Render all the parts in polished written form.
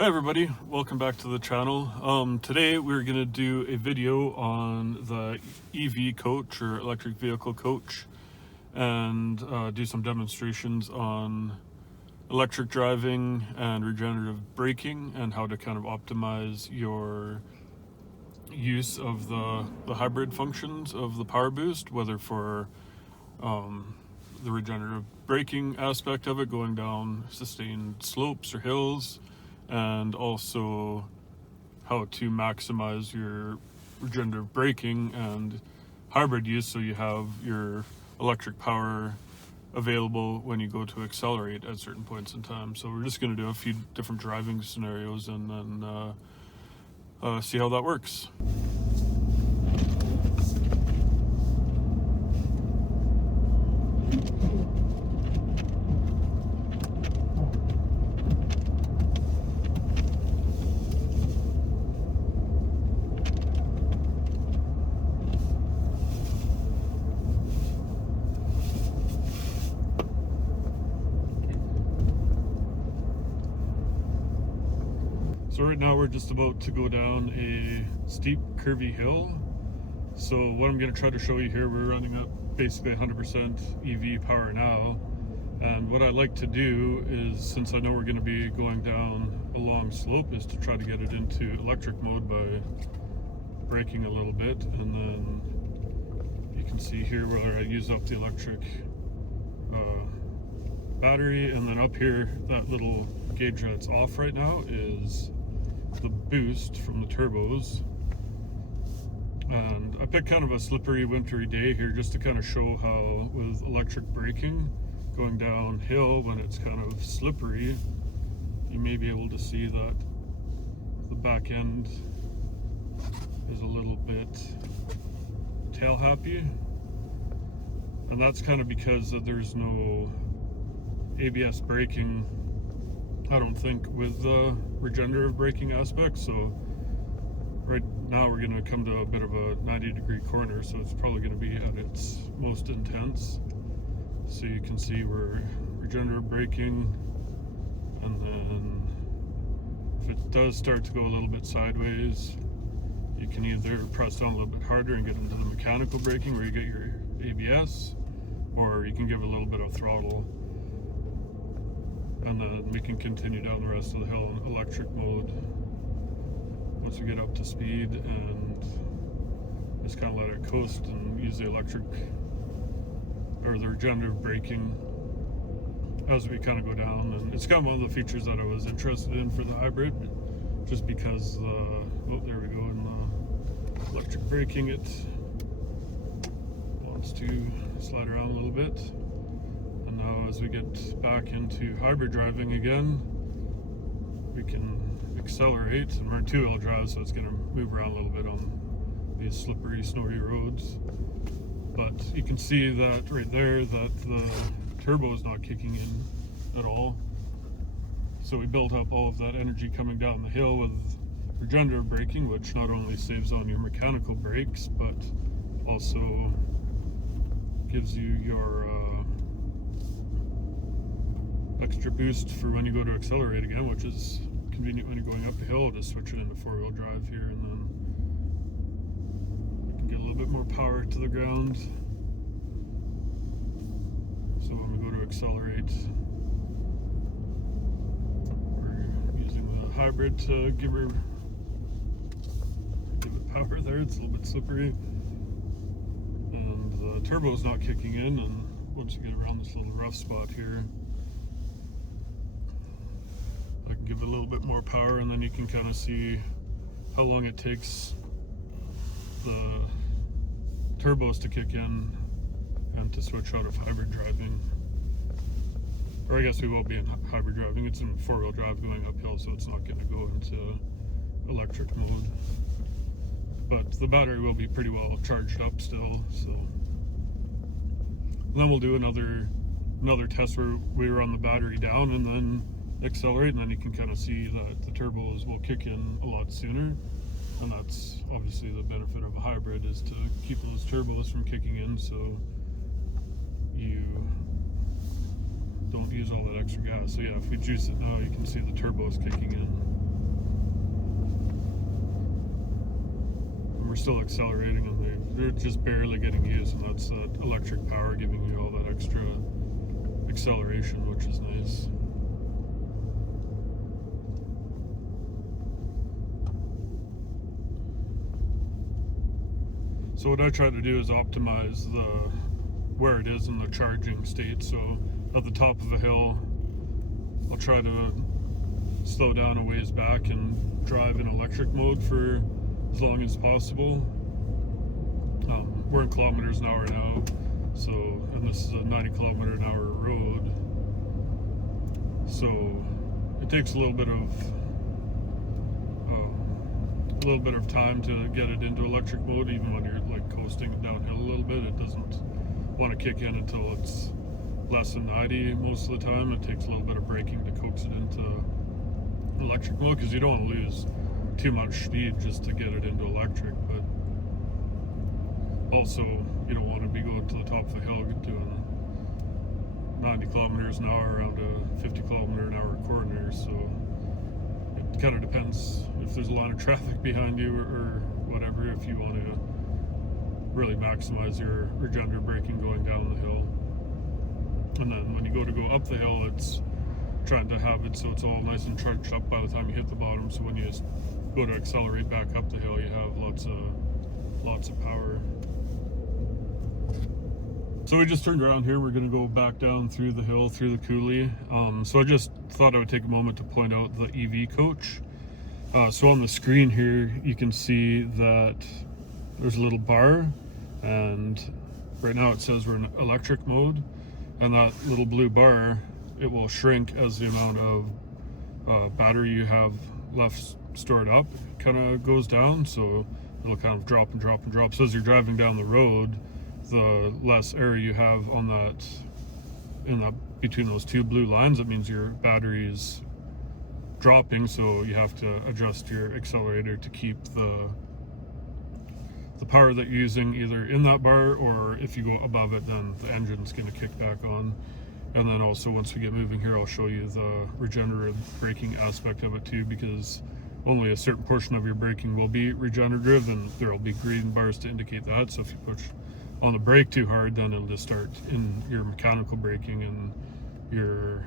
Hi everybody, welcome back to the channel. Today we're going to do a video on the EV coach or electric vehicle coach and do some demonstrations on electric driving and regenerative braking and how to kind of optimize your use of the hybrid functions of the PowerBoost, whether for the regenerative braking aspect of it, going down sustained slopes or hills, and also how to maximize your regenerative braking and hybrid use so you have your electric power available when you go to accelerate at certain points in time. So we're just going to do a few different driving scenarios and then see how that works. So right now we're just about to go down a steep curvy hill. So what I'm going to try to show you here, we're running up basically 100% EV power now. And what I like to do is, since I know we're going to be going down a long slope, is to try to get it into electric mode by braking a little bit. And then you can see here where I use up the electric battery. And then up here, that little gauge that's off right now is the boost from the turbos. And I picked kind of a slippery wintry day here just to kind of show how with electric braking going downhill when it's kind of slippery, you may be able to see that the back end is a little bit tail happy, and that's kind of because there's no ABS braking, I don't think, with the regenerative braking aspect. So right now we're going to come to a bit of a 90-degree corner, so it's probably going to be at its most intense. So you can see we're regenerative braking, and then if it does start to go a little bit sideways, you can either press down a little bit harder and get into the mechanical braking where you get your ABS, or you can give it a little bit of throttle. And then we can continue down the rest of the hill in electric mode once we get up to speed, and just kind of let it coast and use the electric or the regenerative braking as we kind of go down. And it's kind of one of the features that I was interested in for the hybrid, just because oh, there we go, in the electric braking it wants to slide around a little bit. And now as we get back into hybrid driving again, we can accelerate, and we're in two-wheel drive, so it's going to move around a little bit on these slippery, snowy roads. But you can see that right there that the turbo is not kicking in at all. So we built up all of that energy coming down the hill with regenerative braking, which not only saves on your mechanical brakes, but also gives you your extra boost for when you go to accelerate again, which is convenient when you're going up a hill. Just switch it into four-wheel drive here, and then you can get a little bit more power to the ground. So when we go to accelerate, we're using the hybrid to give it power there. It's a little bit slippery, and the turbo is not kicking in. And once you get around this little rough spot here, I can give it a little bit more power, and then you can kind of see how long it takes the turbos to kick in and to switch out of hybrid driving. Or I guess we will be in hybrid driving. It's in four-wheel drive going uphill, so it's not going to go into electric mode. But the battery will be pretty well charged up still. So and then we'll do another test where we run the battery down and then accelerate, and then you can kind of see that the turbos will kick in a lot sooner. And that's obviously the benefit of a hybrid, is to keep those turbos from kicking in, so you don't use all that extra gas. So yeah, if we juice it now, you can see the turbos kicking in we're still accelerating, and they're just barely getting used, and that's that electric power giving you all that extra acceleration, which is nice. So what I try to do is optimize where it is in the charging state. So at the top of a hill, I'll try to slow down a ways back and drive in electric mode for as long as possible. We're in kilometers an hour now, so, and this is a 90 kilometer an hour road, so it takes a little bit of time to get it into electric mode. Even when you're like coasting downhill a little bit, it doesn't want to kick in until it's less than 90 most of the time. It takes a little bit of braking to coax it into electric mode, because you don't want to lose too much speed just to get it into electric, but also you don't want to be going to the top of a hill doing 90 kilometers an hour around a 50 kilometer an hour corner. So it kind of depends if there's a lot of traffic behind you or whatever, if you want to really maximize your regenerative braking going down the hill. And then when you go up the hill, it's trying to have it so it's all nice and charged up by the time you hit the bottom, so when you just go to accelerate back up the hill, you have lots of power. So we just turned around here. We're going to go back down through the hill, through the coulee. So I just thought I would take a moment to point out the EV coach. So on the screen here, you can see that there's a little bar, and right now it says we're in electric mode, and that little blue bar, it will shrink as the amount of battery you have left stored up kind of goes down. So it'll kind of drop and drop and drop. So as you're driving down the road, the less area you have on between those two blue lines, that means your battery is dropping, so you have to adjust your accelerator to keep the power that you're using either in that bar, or if you go above it, then the engine's going to kick back on. And then also, once we get moving here, I'll show you the regenerative braking aspect of it too, because only a certain portion of your braking will be regenerative, and there will be green bars to indicate that. So if you push on the brake too hard, then it'll just start in your mechanical braking, and your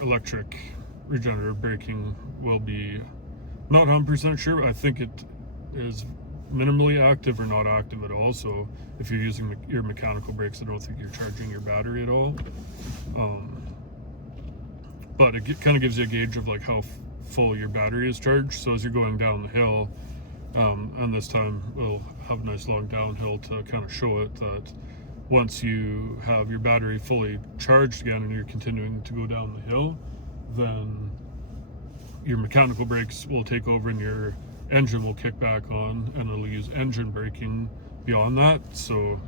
electric regenerative braking will be not 100% sure, but I think it is minimally active or not active at all. So if you're using your mechanical brakes, I don't think you're charging your battery at all. But it kind of gives you a gauge of like how full your battery is charged. So as you're going down the hill, and this time we'll have a nice long downhill to kind of show it that once you have your battery fully charged again and you're continuing to go down the hill, then your mechanical brakes will take over and your engine will kick back on, and it'll use engine braking beyond that. So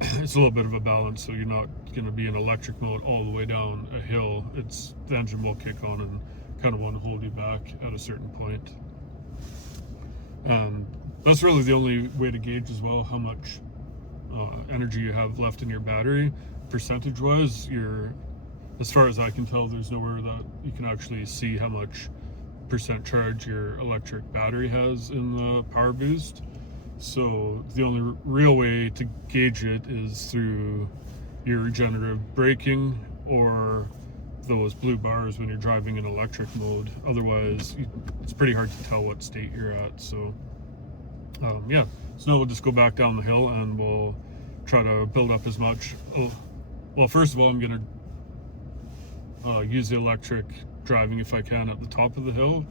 it's a little bit of a balance, so you're not going to be in electric mode all the way down a hill. The engine will kick on and kind of want to hold you back at a certain point. That's really the only way to gauge as well how much energy you have left in your battery. Percentage wise, as far as I can tell, there's nowhere that you can actually see how much percent charge your electric battery has in the PowerBoost. So the only real way to gauge it is through your regenerative braking or those blue bars when you're driving in electric mode. Otherwise, it's pretty hard to tell what state you're at. So yeah, so now we'll just go back down the hill and we'll try to build up as much. Well, first of all, I'm gonna use the electric driving if I can at the top of the hill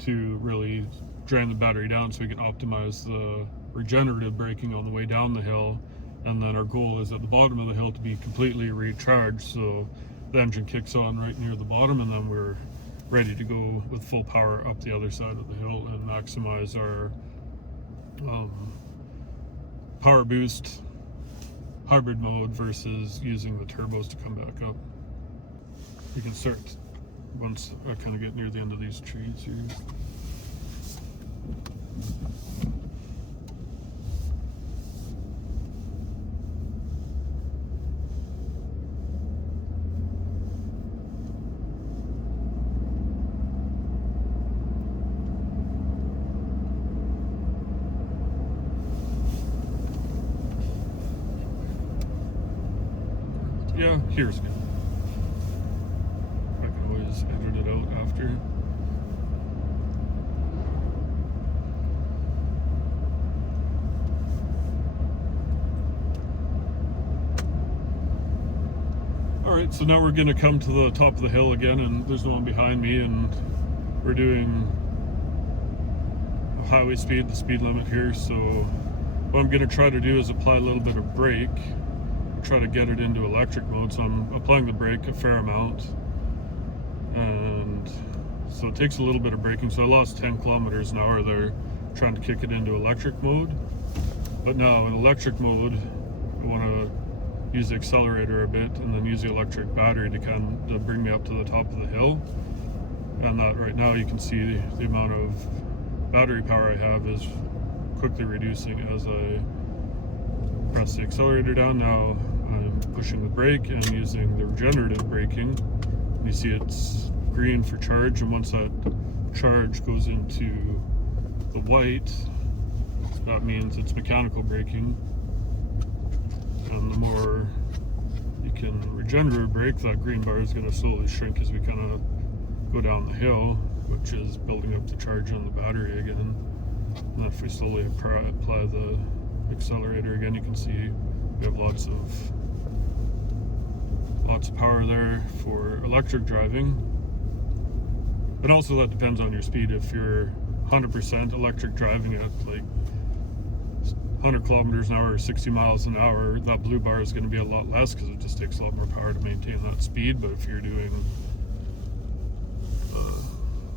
to really drain the battery down so we can optimize the regenerative braking on the way down the hill. And then our goal is at the bottom of the hill to be completely recharged, so the engine kicks on right near the bottom, and then we're ready to go with full power up the other side of the hill and maximize our PowerBoost hybrid mode versus using the turbos to come back up. You can start once I kind of get near the end of these trees here. here's good. I can always edit it out after. Alright, so now we're going to come to the top of the hill again, and there's no one behind me, and we're doing highway speed, the speed limit here. So what I'm going to try to do is apply a little bit of brake, try to get it into electric mode. So I'm applying the brake a fair amount, and so it takes a little bit of braking. So I lost 10 kilometers an hour there trying to kick it into electric mode. But now in electric mode, I want to use the accelerator a bit and then use the electric battery to kind of bring me up to the top of the hill. And that right now you can see the amount of battery power I have is quickly reducing as I press the accelerator down. Now I'm pushing the brake and using the regenerative braking. And you see it's green for charge, and once that charge goes into the white, that means it's mechanical braking. And the more you can regenerative brake, that green bar is going to slowly shrink as we kind of go down the hill, which is building up the charge on the battery again. And if we slowly apply the accelerator again, you can see we have lots of power there for electric driving. But also that depends on your speed. If you're 100% electric driving at like 100 kilometers an hour or 60 miles an hour, that blue bar is going to be a lot less because it just takes a lot more power to maintain that speed. But if you're doing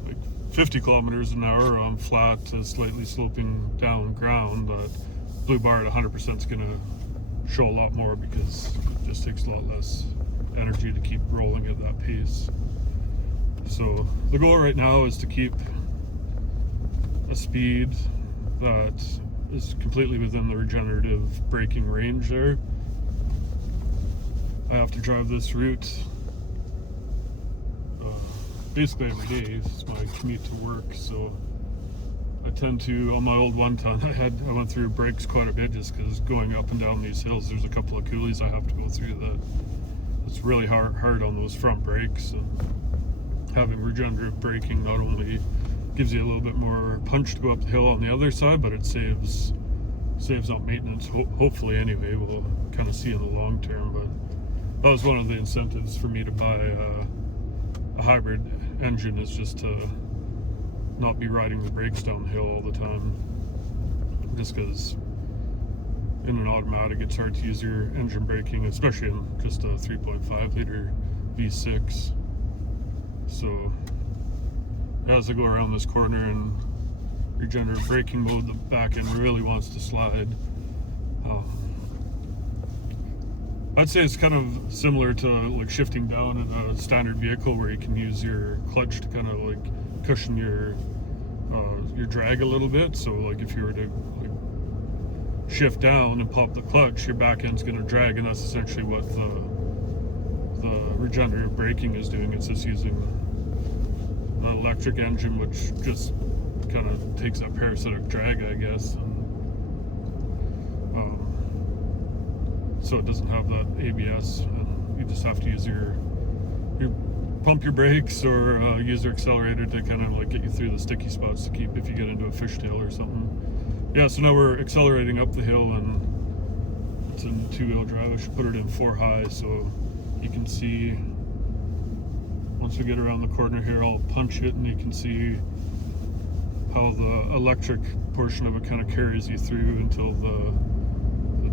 like 50 kilometers an hour on flat to slightly sloping down ground, that blue bar at 100% is going to show a lot more because it just takes a lot less energy to keep rolling at that pace. So the goal right now is to keep a speed that is completely within the regenerative braking range there. I have to drive this route basically every day. It's my commute to work, so I tend to, on my old 1-ton, I went through brakes quite a bit just because going up and down these hills, there's a couple of coulees I have to go through that it's really hard on those front brakes. And having regenerative braking not only gives you a little bit more punch to go up the hill on the other side, but it saves on maintenance, hopefully anyway. We'll kind of see in the long term, but that was one of the incentives for me to buy a hybrid engine, is just to not be riding the brakes down the hill all the time, just because in an automatic it's hard to use your engine braking, especially in just a 3.5 liter V6. So as I go around this corner in regenerative braking mode, the back end really wants to slide. I'd say it's kind of similar to like shifting down in a standard vehicle, where you can use your clutch to kind of like cushion your drag a little bit. So like if you were to like shift down and pop the clutch, your back end's going to drag, and that's essentially what the regenerative braking is doing. It's just using an electric engine, which just kind of takes that parasitic drag, I guess, and so it doesn't have that ABS, and you just have to use your pump your brakes or use your accelerator to kind of like get you through the sticky spots to keep if you get into a fishtail or something. Yeah, so now we're accelerating up the hill, and it's in 2-wheel drive. I should put it in 4 high so you can see. Once we get around the corner here, I'll punch it, and you can see how the electric portion of it kind of carries you through until the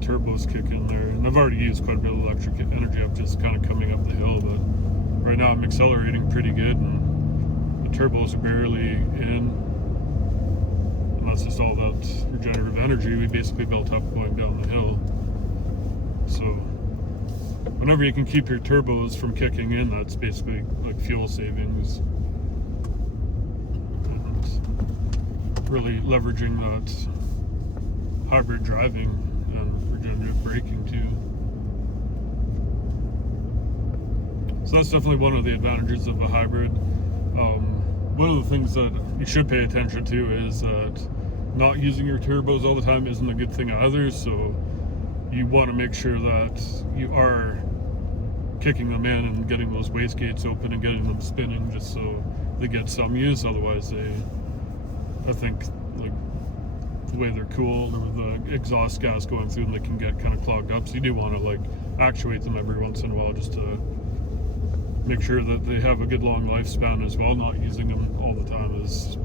turbos kick in there. And I've already used quite a bit of electric energy up just kind of coming up the hill, but right now I'm accelerating pretty good, and the turbos are barely in. And that's just all that regenerative energy we basically built up going down the hill. So whenever you can keep your turbos from kicking in, that's basically like fuel savings, and really leveraging that hybrid driving and regenerative braking too. So that's definitely one of the advantages of a hybrid. One of the things that you should pay attention to is that not using your turbos all the time isn't a good thing either. So you want to make sure that you are kicking them in and getting those wastegates open and getting them spinning just so they get some use. Otherwise, I think, like, the way they're cooled or the exhaust gas going through them, they can get kind of clogged up. So you do want to, like, actuate them every once in a while just to make sure that they have a good long lifespan as well. Not using them all the time is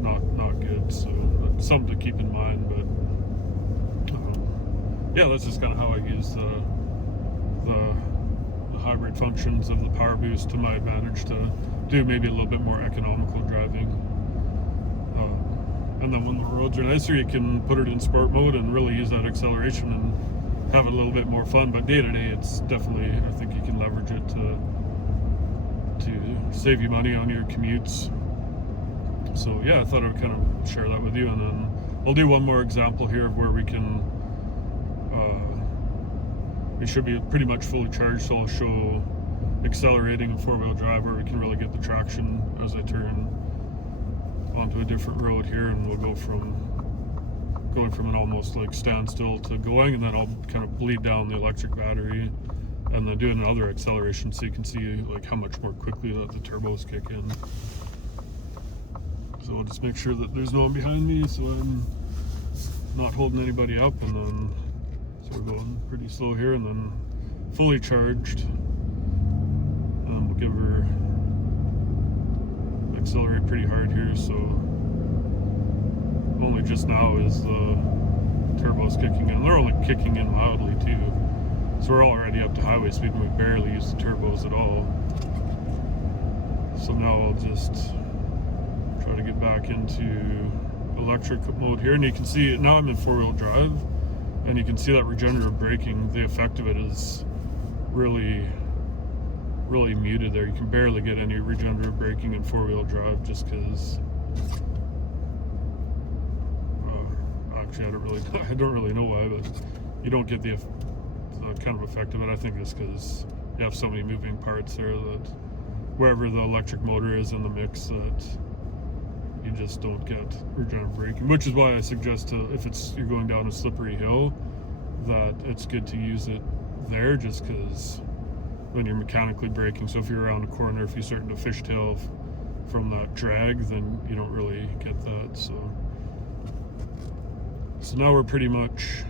not good. So that's something to keep in mind. But yeah, that's just kind of how I use the hybrid functions of the PowerBoost to my advantage to do maybe a little bit more economical driving. And then when the roads are nicer, you can put it in sport mode and really use that acceleration and have a little bit more fun. But day to day, it's definitely, I think you can leverage it to save you money on your commutes. So yeah, I thought I would kind of share that with you, and then I'll do one more example here of where we can. We should be pretty much fully charged, so I'll show accelerating in four-wheel drive where we can really get the traction as I turn onto a different road here, and we'll go from going from an almost like standstill to going, and then I'll kind of bleed down the electric battery and then do another acceleration so you can see like how much more quickly that the turbos kick in. So I'll just make sure that there's no one behind me so I'm not holding anybody up, and then so we're going pretty slow here and then fully charged, and we'll give her accelerate pretty hard here. So only just now is the turbos kicking in. They're only kicking in loudly too, so we're already up to highway speed and we barely use the turbos at all. So now I'll just try to get back into electric mode here, and you can see now I'm in four-wheel drive, and you can see that regenerative braking, the effect of it is really muted there. You can barely get any regenerative braking in four-wheel drive just because actually I don't really know why, but you don't get the kind of effect of it. I think it's because you have so many moving parts there that wherever the electric motor is in the mix, that you just don't get regenerative braking, which is why I suggest if you're going down a slippery hill, that it's good to use it there, just because when you're mechanically braking, so if you're around a corner, if you're starting to fishtail from that drag, then you don't really get that. So now we're pretty much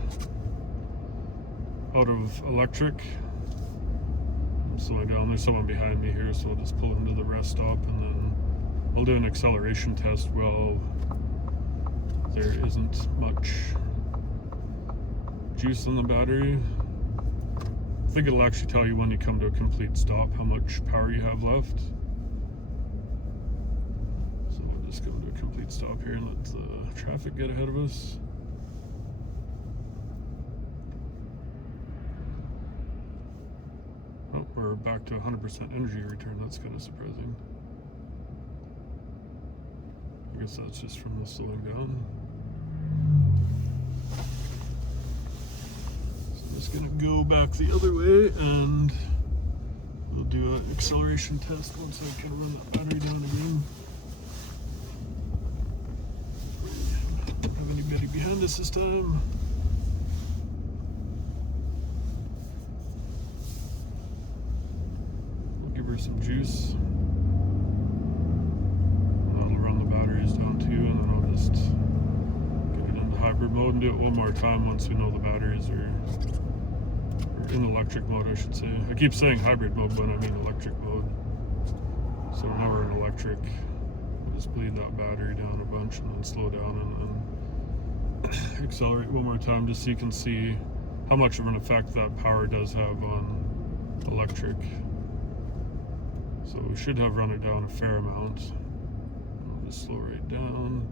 out of electric. I'm slowing down. There's someone behind me here, so I'll just pull into the rest stop, and then I'll do an acceleration test. Well, there isn't much juice in the battery. I think it'll actually tell you when you come to a complete stop how much power you have left. So we'll just go to a complete stop here and let the traffic get ahead of us. Oh, we're back to 100% energy return. That's kind of surprising. I guess that's just from the slowing down. So I'm just gonna go back the other way, and we'll do an acceleration test once I can run that battery down again. Don't have anybody behind us this time. We'll give her some juice. Down too, and then I'll just get it into hybrid mode and do it one more time once we know the batteries are in electric mode, I should say. I keep saying hybrid mode, but I mean electric mode. So now we're in electric. We'll just bleed that battery down a bunch and then slow down and then accelerate one more time just so you can see how much of an effect that power does have on electric. So we should have run it down a fair amount. Just slow right down,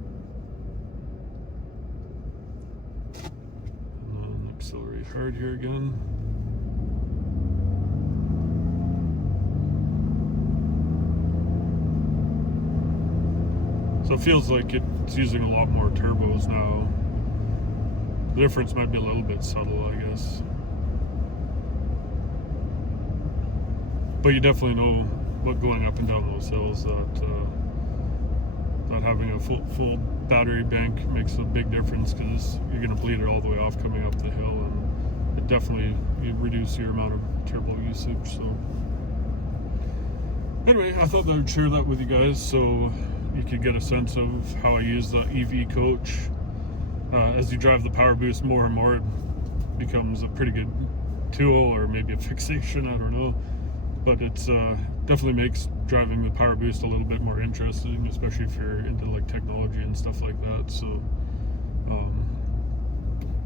and then accelerate hard here again. So it feels like it's using a lot more turbos now. The difference might be a little bit subtle, I guess, but you definitely know what going up and down those hills that having a full battery bank makes a big difference, because you're going to bleed it all the way off coming up the hill, and definitely you reduce your amount of turbo usage. So anyway, I thought that I'd share that with you guys so you could get a sense of how I use the EV coach. As you drive the PowerBoost more and more, it becomes a pretty good tool, or maybe a fixation, I don't know. But it's definitely makes driving the PowerBoost a little bit more interesting, especially if you're into like technology and stuff like that. So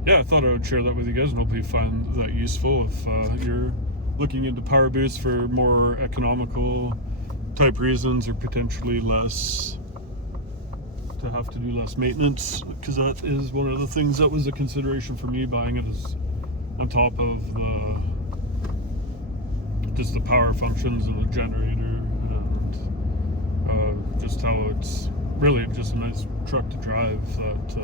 yeah, I thought I would share that with you guys, and hopefully you find that useful if you're looking into PowerBoost for more economical type reasons, or potentially less, to have to do less maintenance, because that is one of the things that was a consideration for me buying it, is on top of just the power functions and the generator, and just how it's really just a nice truck to drive. That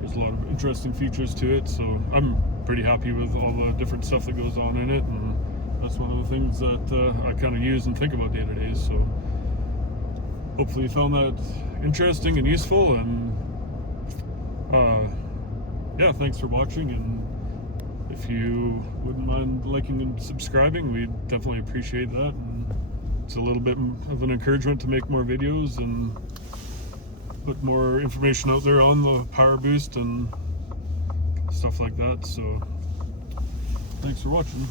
there's a lot of interesting features to it, so I'm pretty happy with all the different stuff that goes on in it, and that's one of the things that I kind of use and think about day to day. So hopefully you found that interesting and useful, and yeah, thanks for watching, and if you wouldn't mind liking and subscribing, we'd definitely appreciate that, and it's a little bit of an encouragement to make more videos and put more information out there on the PowerBoost and stuff like that. So thanks for watching.